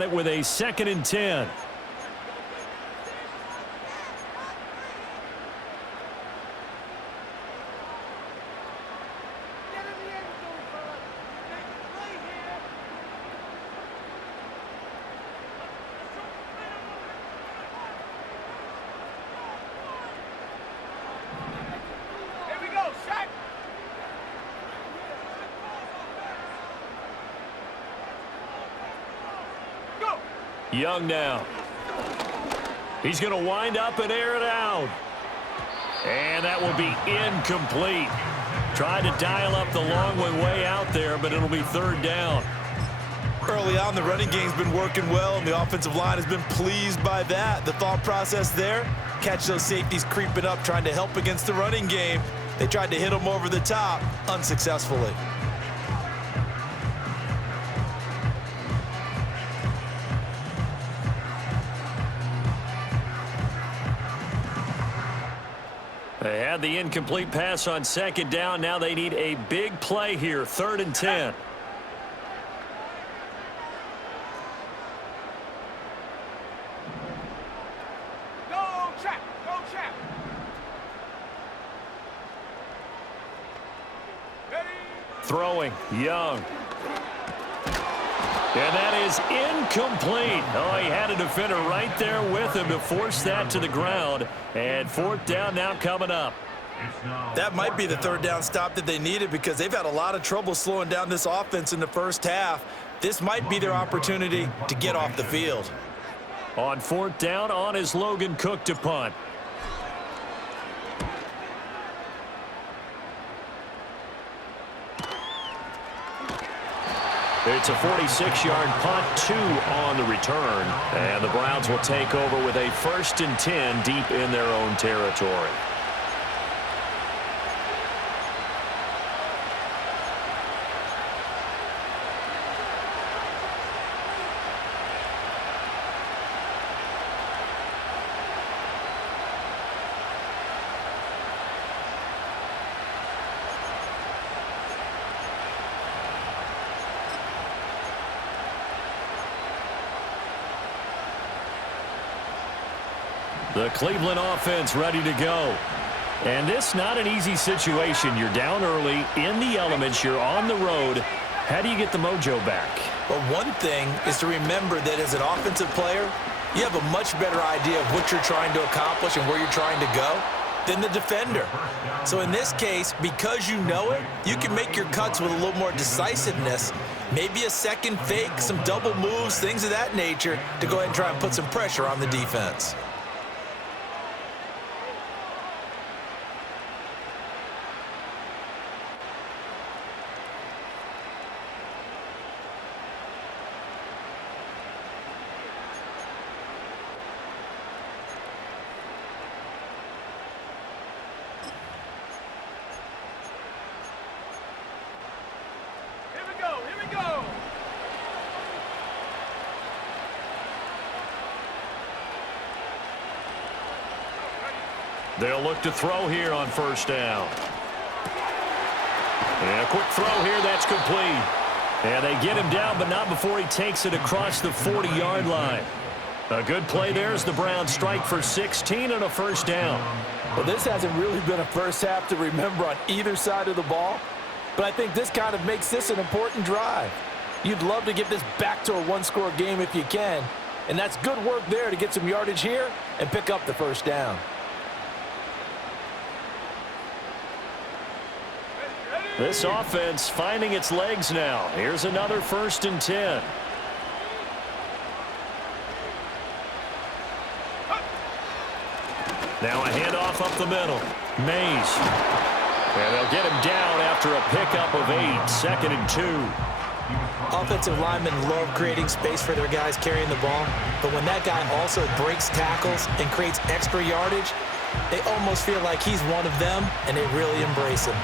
It with a 2nd and 10. Young now. He's going to wind up and air it out. And that will be incomplete. Tried to dial up the long one way out there, but it'll be 3rd down. Early on, the running game's been working well, and the offensive line has been pleased by that. The thought process there, catch those safeties creeping up, trying to help against the running game. They tried to hit them over the top, unsuccessfully. They had the incomplete pass on 2nd down. Now they need a big play here, 3rd and 10. Go, trap! Go, trap! Ready? Throwing, Young. And that is incomplete. Oh, he had a defender right there with him to force that to the ground. And 4th down now coming up. That might be the 3rd down stop that they needed because they've had a lot of trouble slowing down this offense in the first half. This might be their opportunity to get off the field. On 4th down, on is Logan Cook to punt. It's a 46-yard punt, 2 on the return. And the Browns will take over with a 1st and 10 deep in their own territory. The Cleveland offense ready to go. And this not an easy situation. You're down early, in the elements, you're on the road. How do you get the mojo back? Well, one thing is to remember that as an offensive player, you have a much better idea of what you're trying to accomplish and where you're trying to go than the defender. So in this case, because you know it, you can make your cuts with a little more decisiveness, maybe a second fake, some double moves, things of that nature, to go ahead and try and put some pressure on the defense. They'll look to throw here on 1st down. And a quick throw here, that's complete. And they get him down, but not before he takes it across the 40-yard line. A good play there as the Browns strike for 16 and a 1st down. Well, this hasn't really been a first half to remember on either side of the ball, but I think this kind of makes this an important drive. You'd love to get this back to a one-score game if you can, and that's good work there to get some yardage here and pick up the 1st down. This offense finding its legs now. Here's another 1st and 10. Now a handoff up the middle. Mays. And they'll get him down after a pickup of 8. 2nd and 2. Offensive linemen love creating space for their guys carrying the ball, but when that guy also breaks tackles and creates extra yardage, they almost feel like he's one of them, and they really embrace him.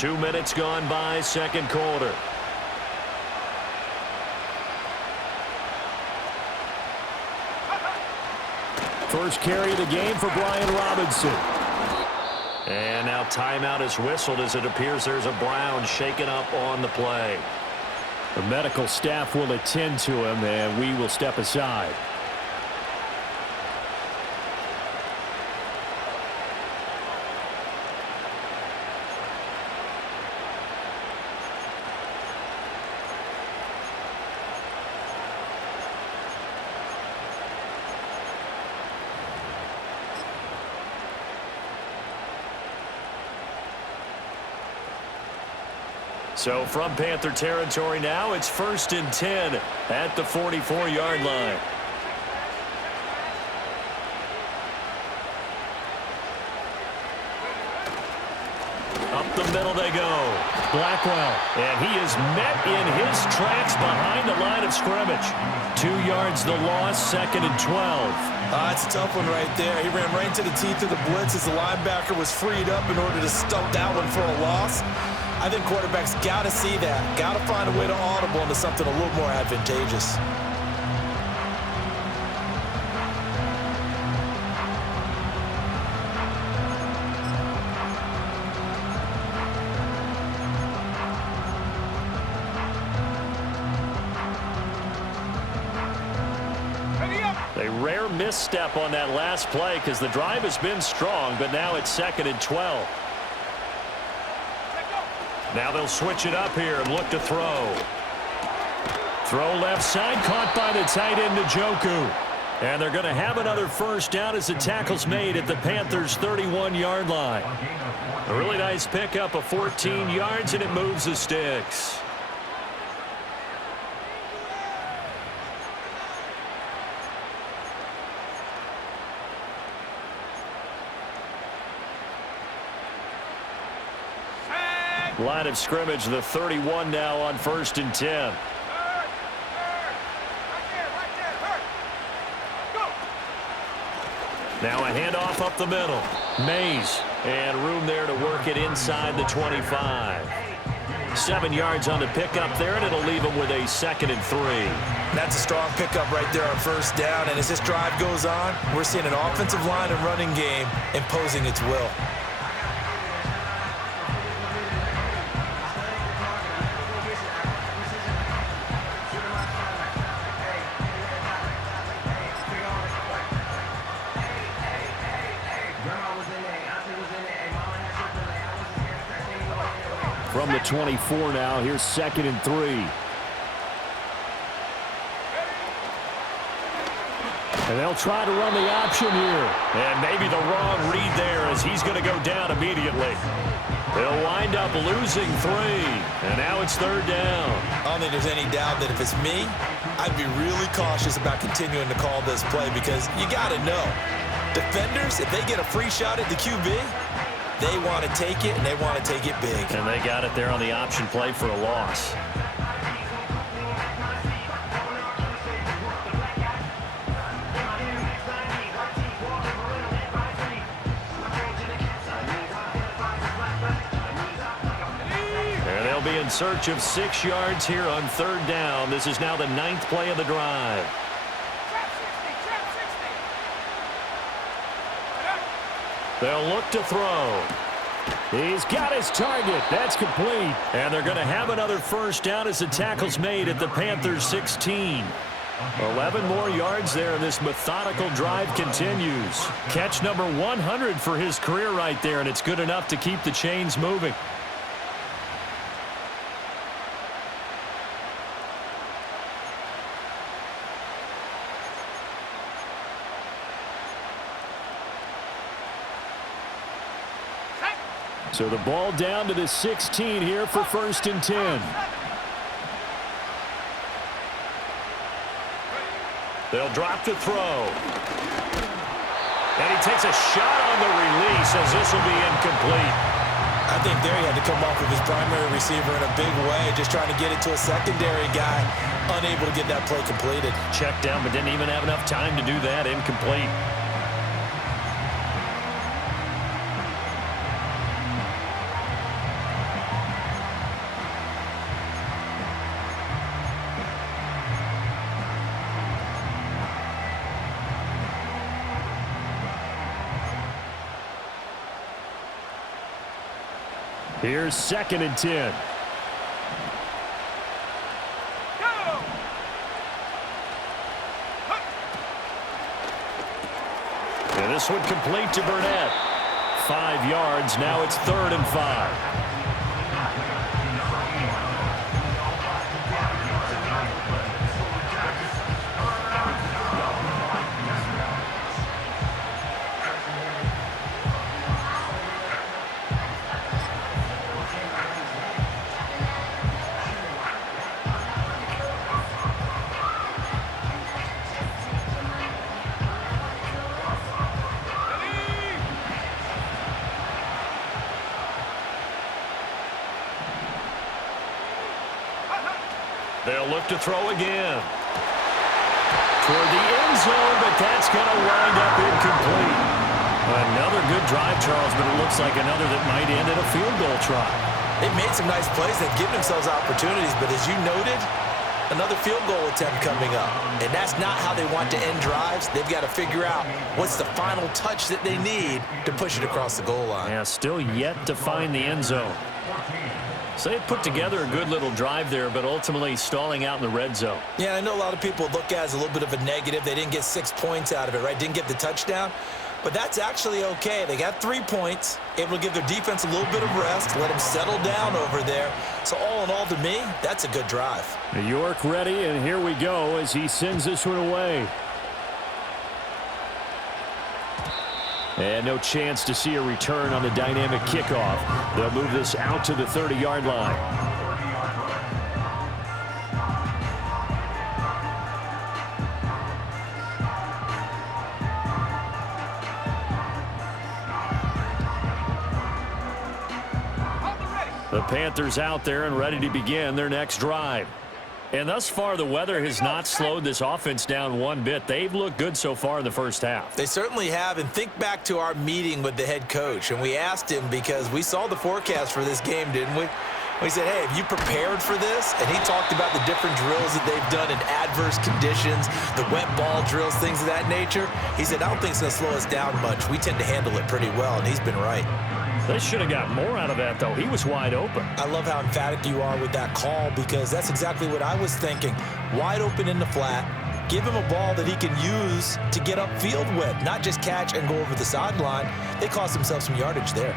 2 minutes gone by, second quarter. First carry of the game for Brian Robinson. And now timeout is whistled as it appears there's a Brown shaken up on the play. The medical staff will attend to him, and we will step aside. So from Panther territory now, it's 1st and 10 at the 44-yard line. Up the middle they go. Blackwell. And he is met in his tracks behind the line of scrimmage. 2 yards the loss, 2nd and 12. It's a tough one right there. He ran right into the teeth of the blitz as the linebacker was freed up in order to stump that one for a loss. I think quarterbacks got to see that. Got to find a way to audible into something a little more advantageous. A rare misstep on that last play because the drive has been strong, but now it's 2nd and 12. Now they'll switch it up here and look to throw. Throw left side, caught by the tight end Njoku. And they're going to have another first down as the tackle's made at the Panthers' 31-yard line. A really nice pickup of 14 yards, and it moves the sticks. Line of scrimmage, the 31 now on 1st and 10. Now a handoff up the middle. Mays, and room there to work it inside the 25. 7 yards on the pickup there, and it'll leave him with a 2nd and 3. That's a strong pickup right there on first down, and as this drive goes on, we're seeing an offensive line and running game imposing its will. From the 24 now, here's 2nd and 3. And they'll try to run the option here. And maybe the wrong read there as he's going to go down immediately. They'll wind up losing 3. And now it's 3rd down. I don't think there's any doubt that if it's me, I'd be really cautious about continuing to call this play because you got to know, defenders, if they get a free shot at the QB, they want to take it, and they want to take it big. And they got it there on the option play for a loss. And they'll be in search of 6 yards here on 3rd down. This is now the 9th play of the drive. They'll look to throw. He's got his target. That's complete. And they're going to have another first down as the tackle's made at the Panthers' 16. 11 more yards there, and this methodical drive continues. Catch number 100 for his career right there, and it's good enough to keep the chains moving. So the ball down to the 16 here for 1st and 10. They'll drop to throw. And he takes a shot on the release as this will be incomplete. I think there he had to come off of his primary receiver in a big way, just trying to get it to a secondary guy, unable to get that play completed. Checked down, but didn't even have enough time to do that. Incomplete. Here's 2nd and 10. Go! And this one complete to Burnett. 5 yards. Now it's 3rd and 5. They'll look to throw again. Toward the end zone, but that's going to wind up incomplete. Another good drive, Charles, but it looks like another that might end in a field goal try. They've made some nice plays. They've given themselves opportunities, but as you noted, another field goal attempt coming up. And that's not how they want to end drives. They've got to figure out what's the final touch that they need to push it across the goal line. Yeah, still yet to find the end zone. So they put together a good little drive there, but ultimately stalling out in the red zone. Yeah, I know a lot of people look at it as a little bit of a negative. They didn't get 6 points out of it, right? Didn't get the touchdown. But that's actually okay. They got 3 points, able to give their defense a little bit of rest, let them settle down over there. So all in all, to me, that's a good drive. New York ready, and here we go as he sends this one away. And no chance to see a return on the dynamic kickoff. They'll move this out to the 30-yard line. The Panthers out there and ready to begin their next drive. And thus far, the weather has not slowed this offense down one bit. They've looked good so far in the first half. They certainly have, and think back to our meeting with the head coach, and we asked him because we saw the forecast for this game, didn't we? We said, hey, have you prepared for this? And he talked about the different drills that they've done in adverse conditions, the wet ball drills, things of that nature. He said, I don't think it's going to slow us down much. We tend to handle it pretty well, and he's been right. They should have got more out of that, though. He was wide open. I love how emphatic you are with that call because that's exactly what I was thinking. Wide open in the flat. Give him a ball that he can use to get upfield with, not just catch and go over the sideline. They cost themselves some yardage there.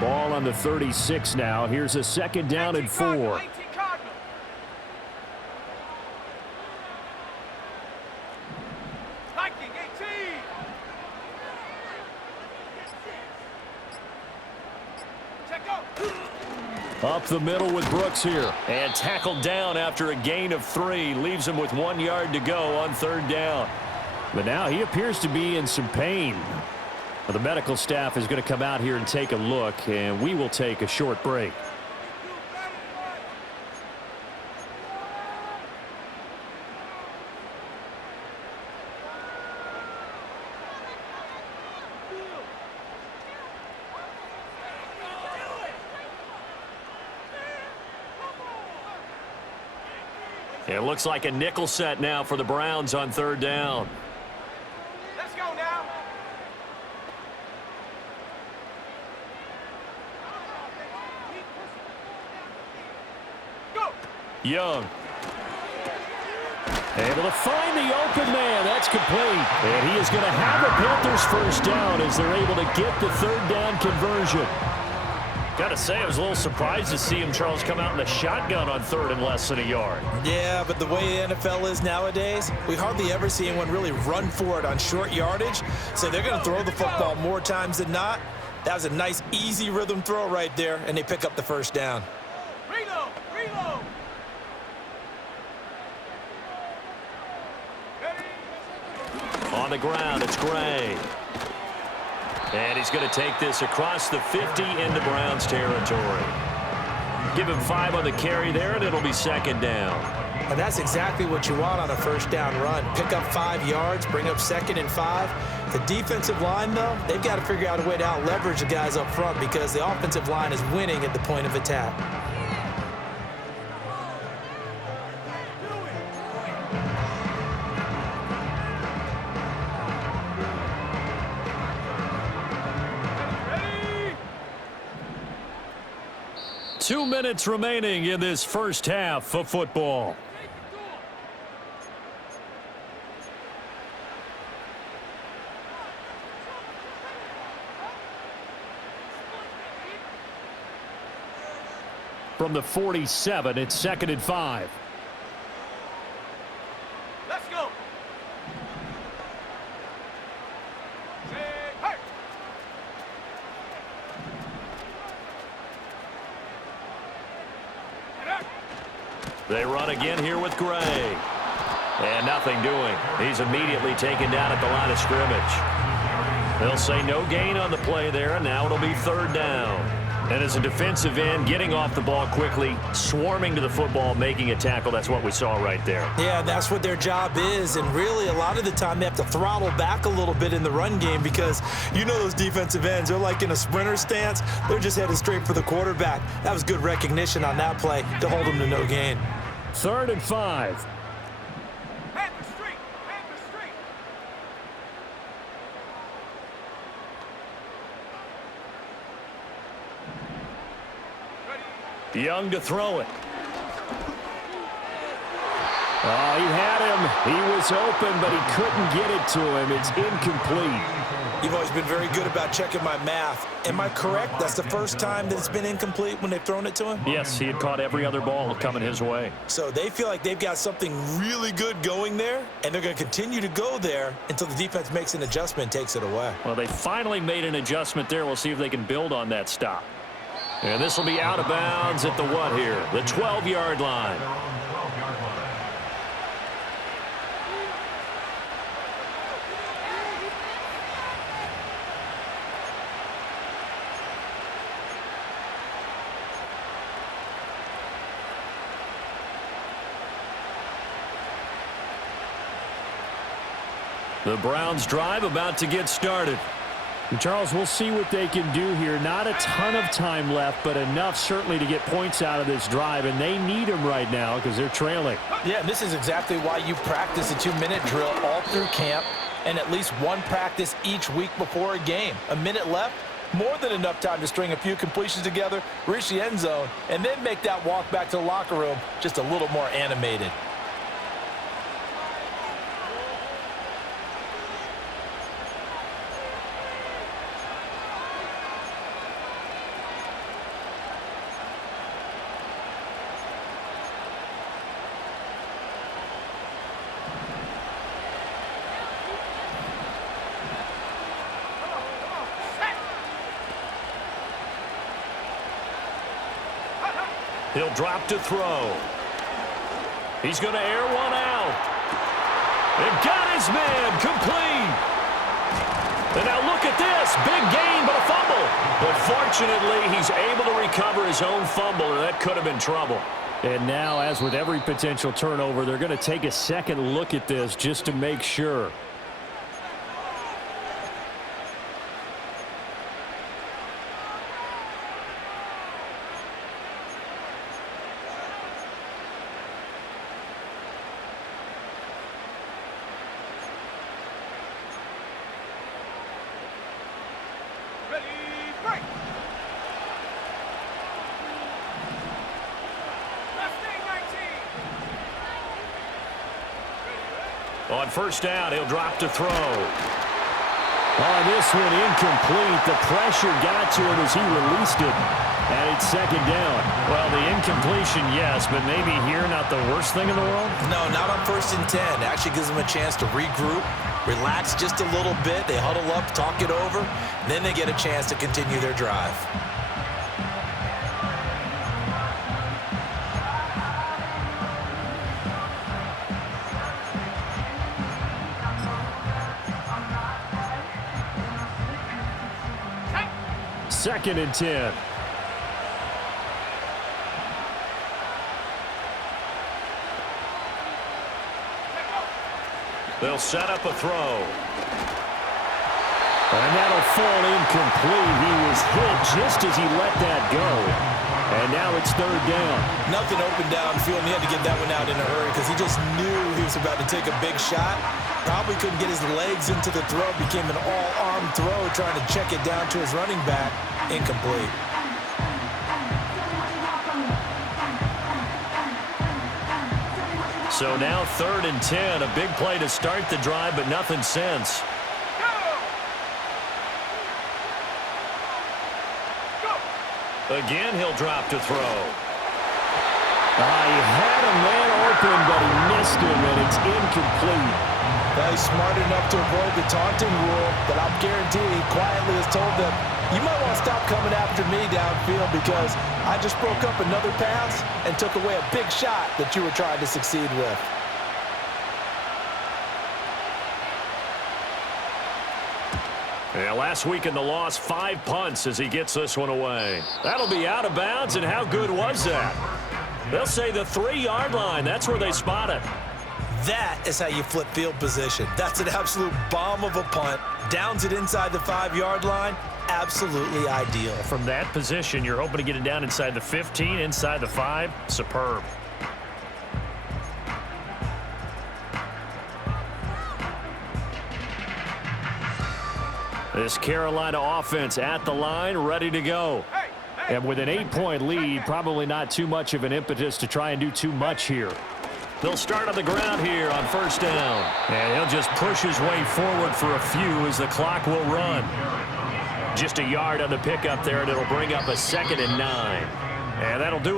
Ball on the 36 now. Here's a 2nd down and 4. Up the middle with Brooks here. And tackled down after a gain of 3. Leaves him with 1 yard to go on 3rd down. But now he appears to be in some pain. The medical staff is going to come out here and take a look, and we will take a short break. It looks like a nickel set now for the Browns on 3rd down. Let's go now. Go. Young. Able to find the open man. That's complete. And he is going to have a Panthers first down as they're able to get the 3rd down conversion. Got to say, I was a little surprised to see him, Charles, come out in the shotgun on 3rd and less than a yard. Yeah, but the way the NFL is nowadays, we hardly ever see anyone really run for it on short yardage. So they're going to throw the football more times than not. That was a nice, easy rhythm throw right there, and they pick up the first down. Reload. Reload. On the ground, it's Gray. And he's going to take this across the 50 into Browns territory. Give him 5 on the carry there, and it'll be 2nd down. And that's exactly what you want on a first down run. Pick up 5 yards, bring up 2nd and 5. The defensive line, though, they've got to figure out a way to out-leverage the guys up front because the offensive line is winning at the point of attack. Ready? 2 minutes remaining in this first half of football. From the 47, it's 2nd and 5. Let's go. Say, hey. They run again here with Gray. And nothing doing. He's immediately taken down at the line of scrimmage. They'll say no gain on the play there, and now it'll be 3rd down. And as a defensive end, getting off the ball quickly, swarming to the football, making a tackle, that's what we saw right there. Yeah, that's what their job is, and really a lot of the time they have to throttle back a little bit in the run game because you know those defensive ends, they're like in a sprinter stance. They're just headed straight for the quarterback. That was good recognition on that play to hold them to no gain. 3rd and 5. Panther Street. Panther Street. Ready. Young to throw it. Oh, he had him. He was open, but he couldn't get it to him. It's incomplete. You've always been very good about checking my math. Am I correct? That's the first time that it's been incomplete when they've thrown it to him? Yes, he had caught every other ball coming his way. So they feel like they've got something really good going there, and they're going to continue to go there until the defense makes an adjustment and takes it away. Well, they finally made an adjustment there. We'll see if they can build on that stop. And this will be out of bounds at the what here? The 12-yard line. The Browns drive about to get started. And Charles, we'll see what they can do here. Not a ton of time left, but enough certainly to get points out of this drive, and they need them right now because they're trailing. Yeah, and this is exactly why you practice a 2-minute drill all through camp and at least one practice each week before a game. A minute left, more than enough time to string a few completions together, reach the end zone, and then make that walk back to the locker room just a little more animated. He'll drop to throw. He's going to air one out. And got his man complete. And now look at this. Big gain, but a fumble. But fortunately, he's able to recover his own fumble, or that could have been trouble. And now, as with every potential turnover, they're going to take a second look at this just to make sure. On first down, he'll drop to throw. Oh, this one incomplete. The pressure got to him as he released it. And it's 2nd down. Well, the incompletion, yes, but maybe here not the worst thing in the world? No, not on 1st and 10. It actually gives them a chance to regroup, relax just a little bit. They huddle up, talk it over, and then they get a chance to continue their drive. Second and 10. They'll set up a throw. And that'll fall incomplete. He was hit just as he let that go. And now it's 3rd down. Nothing open downfield, and he had to get that one out in a hurry because he just knew he was about to take a big shot. Probably couldn't get his legs into the throw. Became an all-arm throw, trying to check it down to his running back. Incomplete. So now 3rd and 10. A big play to start the drive, but nothing since. Again, he'll drop to throw. He had a man open, but he missed him, and it's incomplete. He's smart enough to avoid the taunting rule, but I'm guaranteed he quietly has told them, you might want to stop coming after me downfield because I just broke up another pass and took away a big shot that you were trying to succeed with. Yeah, last week in the loss, 5 punts as he gets this one away. That'll be out of bounds, and how good was that? They'll say the 3-yard line. That's where they spot it. That is how you flip field position. That's an absolute bomb of a punt. Downs it inside the 5-yard line. Absolutely ideal. From that position, you're hoping to get it down inside the 15, inside the 5. Superb. This Carolina offense at the line, ready to go. And with an 8-point lead, probably not too much of an impetus to try and do too much here. They'll start on the ground here on 1st down. And he'll just push his way forward for a few as the clock will run. Just a yard on the pickup there, and it'll bring up a 2nd and 9. And that'll do it.